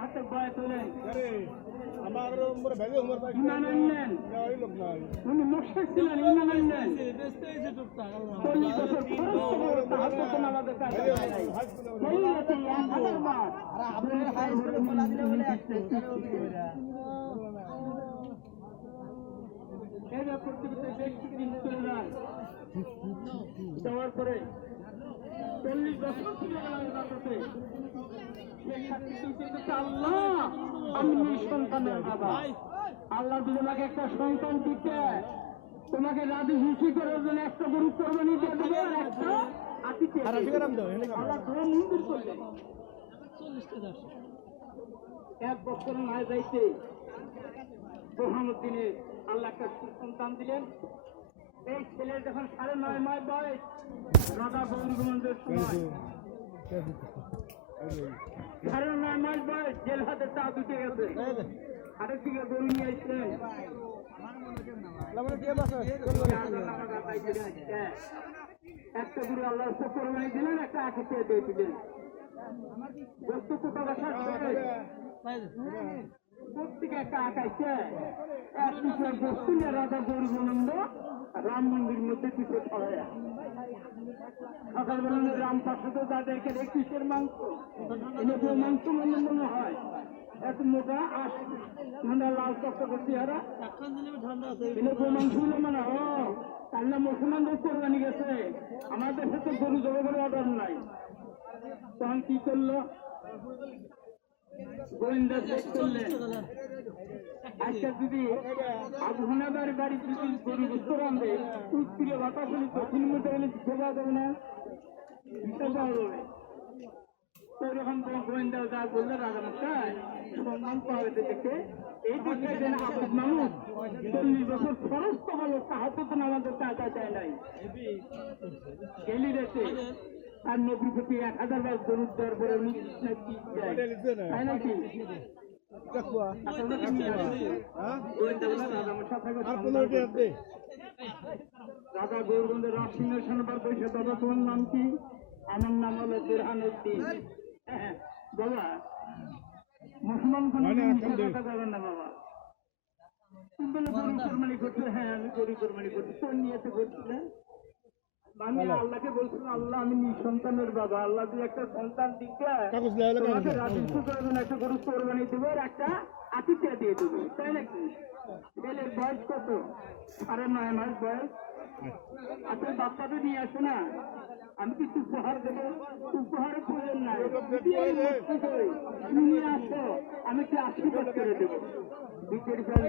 হাতে বয় তোলেন আমার ভেবে উমর পাই ইমান আনলেন লোক নাই উনি মুশরিক ছিলেন ইমান আনলেন 40 বছর আমাদের কাছে আপনার হাই স্কুলে খোলা দিলে বলে দেওয়ার পরে 40 বছর আল্লাহ আমি সন্তানের বাবা আল্লাহ যদি আমাকে একটা সন্তান দিতে তোমাকে রাজি খুশি করার জন্য একটা গরু কোরবানি দিয়ে দেবে আর একটা আল্লাহ ধরে মন্দির করলেন 1 বছর না যাইতে বোরহানুদ্দিনের আল্লাহ একটা সন্তান দিলেন। এই ছেলের যখন 9.5 মাস বয়স রাধা গৌরগঞ্জের সময় 9.5 মাস বয়স জেল হাতে তা দুটে গেছে আরেক দিকে গরু নিয়ে এসলেন একটা গরু আল্লাহ কোরবানি দিলেন একটা আঁকিতে দিয়ে দিলেন বস্তু কোথা বসা প্রত্যেকে একটা আঁকাইছে এক পিছিয়ে বস্তু নিয়ে রাধা গৌরগঞ্জ রাম মন্দির মধ্যে পিছিয়ে ছড়ায় সকালবেলা রাম পাশে তো তাদেরকে কিসের মাংস এনেকে মাংস মনে হয় এত মোটা ঠান্ডা লাল কষ্ট করছি হারা এনেকে মাংস মানে ও তার না মুসলমানদের কোরবানি গেছে আমাদের সাথে গরু জড়ো করে অর্ডার নাই তখন কি করলো গোয়েন্দা চেক করলেন আজকে যদি আবহাওয়ার বাড়ি যদি গরু বুঝতে পারবে উত্তরে বাতাস হলে দক্ষিণ মধ্যে গেলে সেবা দেবে না ওইরকম গোয়েন্দা যা বললে রাজামশাই সম্মান পাওয়া দেখে এই দেশে যেন আবদ মানুষ 40 বছর খরচ হলো তাহাতে তো আমাদের টাকা চায় নাই গেলি রেখে আর নবী প্রতি 1000 বার গরুর দরবারে তাই নাকি রাজা গৌরগঞ্জের রাজসিংহের শোনবার পয়সা দাদা তোমার নাম কি? আমার নাম হলো বোরহানুদ্দিন। বাবা মুসলমান কথা যাবেন না বাবা তুমি বলে গরু কোরবানি করছো হ্যাঁ আমি গরু কোরবানি করছি তোর নিয়েতে করছিলেন আমি আল্লাহকে বলছিলাম আল্লাহ আমি নিঃসন্তানের বাবা আল্লাহ যদি একটা সন্তান দিকে তোমাকে রাজস্ব করার জন্য একটা গরু কোরবানি দেবো আর একটা আতিথ্য দিয়ে দেবো তাই নাকি ছেলের বয়স কত 9.5 মাস বয়স আপনার বাচ্চাটা নিয়ে আসে না আমি কিছু উপহার দেবো উপহারের প্রয়োজন নাই নিয়ে আসো আমি একটু আশীর্বাদ করে দেবো